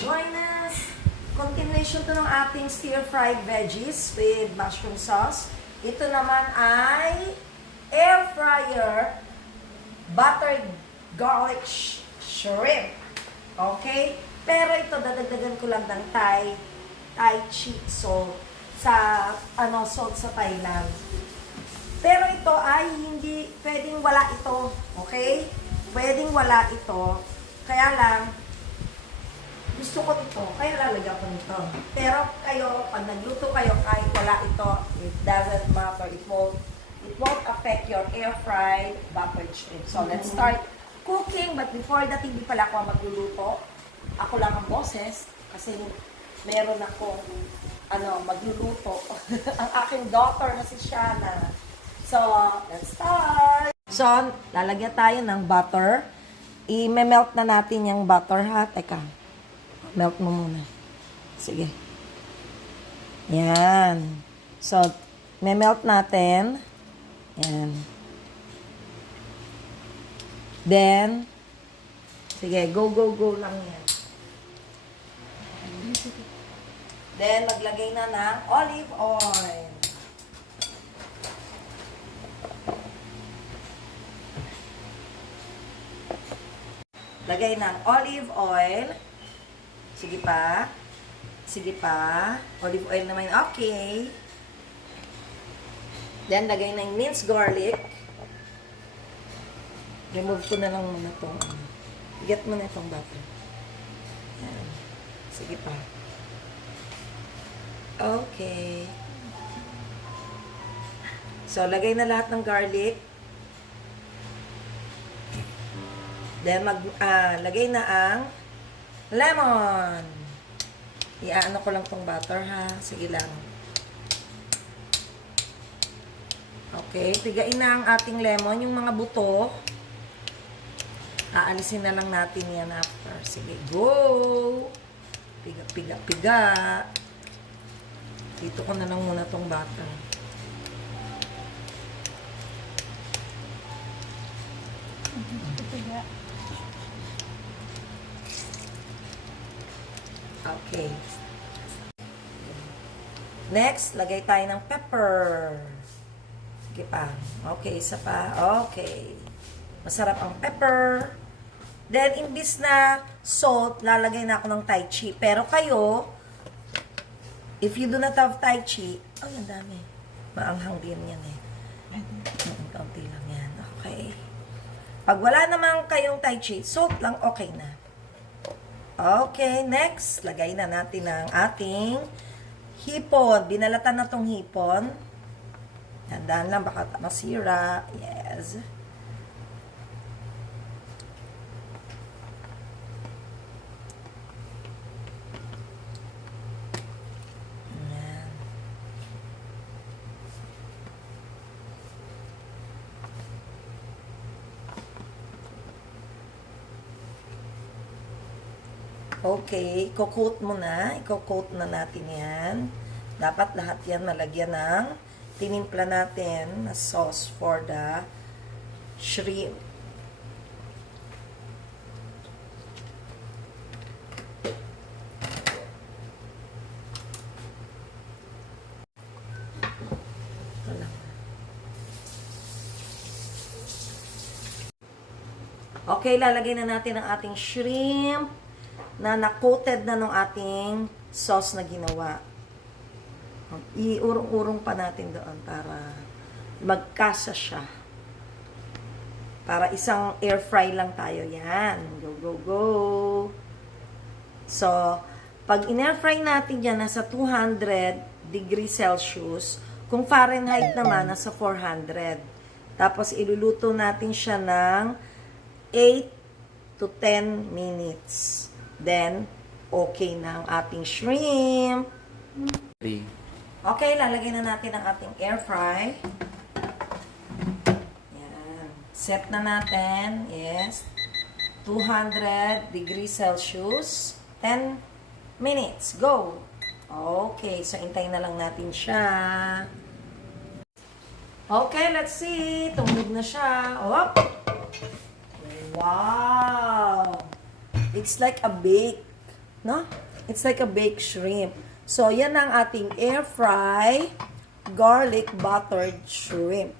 join us. Continuation to ng ating stir-fried veggies with mushroom sauce. Ito naman ay air fryer buttered garlic shrimp. Okay? Pero ito, dadagdagan ko lang ng Thai cheap salt sa, salt sa Thailand. Pero ito ay hindi, pwedeng wala ito. Okay? Pwedeng wala ito. Kaya lang, gusto ko ito, kaya lalagyan ko nito. Pero kayo, pag nagluto kayo, kahit wala ito, it doesn't matter. It won't affect your air-fried buttered shrimp. So, let's start cooking. But before that, hindi pala ako magluluto. Ako lang ang boses. Kasi meron akong, magluluto. Ang aking daughter na si Shana. So, let's start. So, lalagyan tayo ng butter. I-melt na natin yung butter, ha? Teka. Melt mo muna. Sige. Yan. So, melt natin. Yan. Then, sige, go lang yan. Then, maglagay na ng olive oil. Lagay ng olive oil. Sige pa. Sige pa. Olive oil naman. Okay. Then, lagay na yung minced garlic. Remove ko na lang muna itong, get mo na itong butter. Yan. Sige pa. Okay. So, lagay na lahat ng garlic. Then, lagay na ang lemon. Iaano ko lang tong butter, ha? Sige lang. Okay. Pigain na ang ating lemon. Yung mga buto, aalisin na lang natin yan after. Sige, go! Piga. Dito ko na lang muna tong butter. Okay. Next, lagay tayo ng pepper. Sige pa. Okay, isa pa. Okay. Masarap ang pepper. Then, imbis na salt, lalagay na ako ng Thai chi. Pero kayo, if you do not have Thai chi, ang dami. Maanghang din yan eh. Kaunti lang yan. Okay. Pag wala namang kayong Thai chi, salt lang, okay na. Okay, next, lagay na natin ang ating hipon. Binalatan na tong hipon. Tandaan lang, baka masira. Yes. Ayan. Okay, i-coat mo na. I-coat na natin yan. Dapat lahat yan malagyan ng tinimpla natin na sauce for the shrimp. Okay, lalagay na natin ang ating shrimp na na-coated na ng ating sauce na ginawa. Iurong-urong pa natin doon para magkasa siya. Para isang air fry lang tayo. Yan. Go. So, pag in-air fry natin yan, nasa 200 degrees Celsius. Kung Fahrenheit naman, nasa 400. Tapos, iluluto natin siya ng 8 to 10 minutes. Then, okay na ang ating shrimp. Okay, lalagay na natin ang ating air fry. Yan. Set na natin. Yes. 200 degrees Celsius. 10 minutes. Go! Okay, so hintayin na lang natin siya. Okay, let's see. Tumunog na siya. Oh! Wow! It's like a bake. No? It's like a baked shrimp. So, yan ang ating air fry garlic buttered shrimp.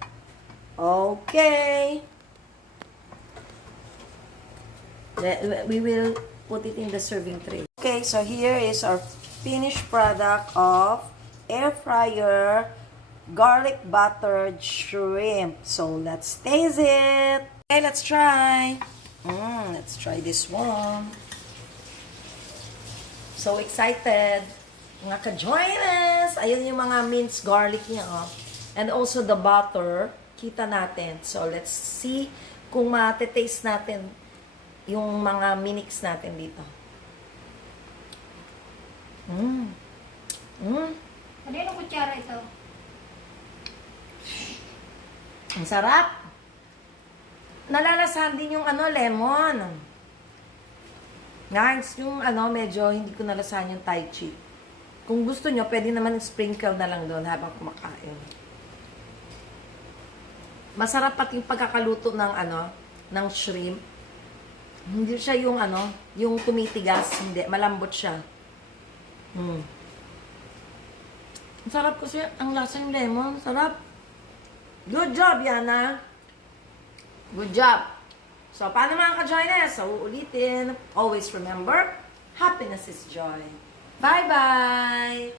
Okay. We will put it in the serving tray. Okay, so here is our finished product of air fryer garlic buttered shrimp. So, let's taste it. Okay, let's try. Let's try this one. So excited. Mga ka-join us. Ayun yung mga minced garlic niya, oh. And also the butter. Kita natin. So, let's see kung matitaste natin yung mga minix natin dito. Kanino kutsara ito? Ang sarap. Nalalasahan din yung lemon. Guys, yung medyo hindi ko nalasahan yung tai chi. Kung gusto nyo, pwede naman sprinkle na lang doon habang kumakain. Masarap pati yung pagkakaluto ng ng shrimp. Hindi siya yung yung tumitigas, hindi, malambot siya. Ang sarap kasi, ang lasa yung lemon, sarap. Good job, Yana. Good job. So, paano mga ka-join us? So, ulitin. Always remember, happiness is joy. Bye-bye!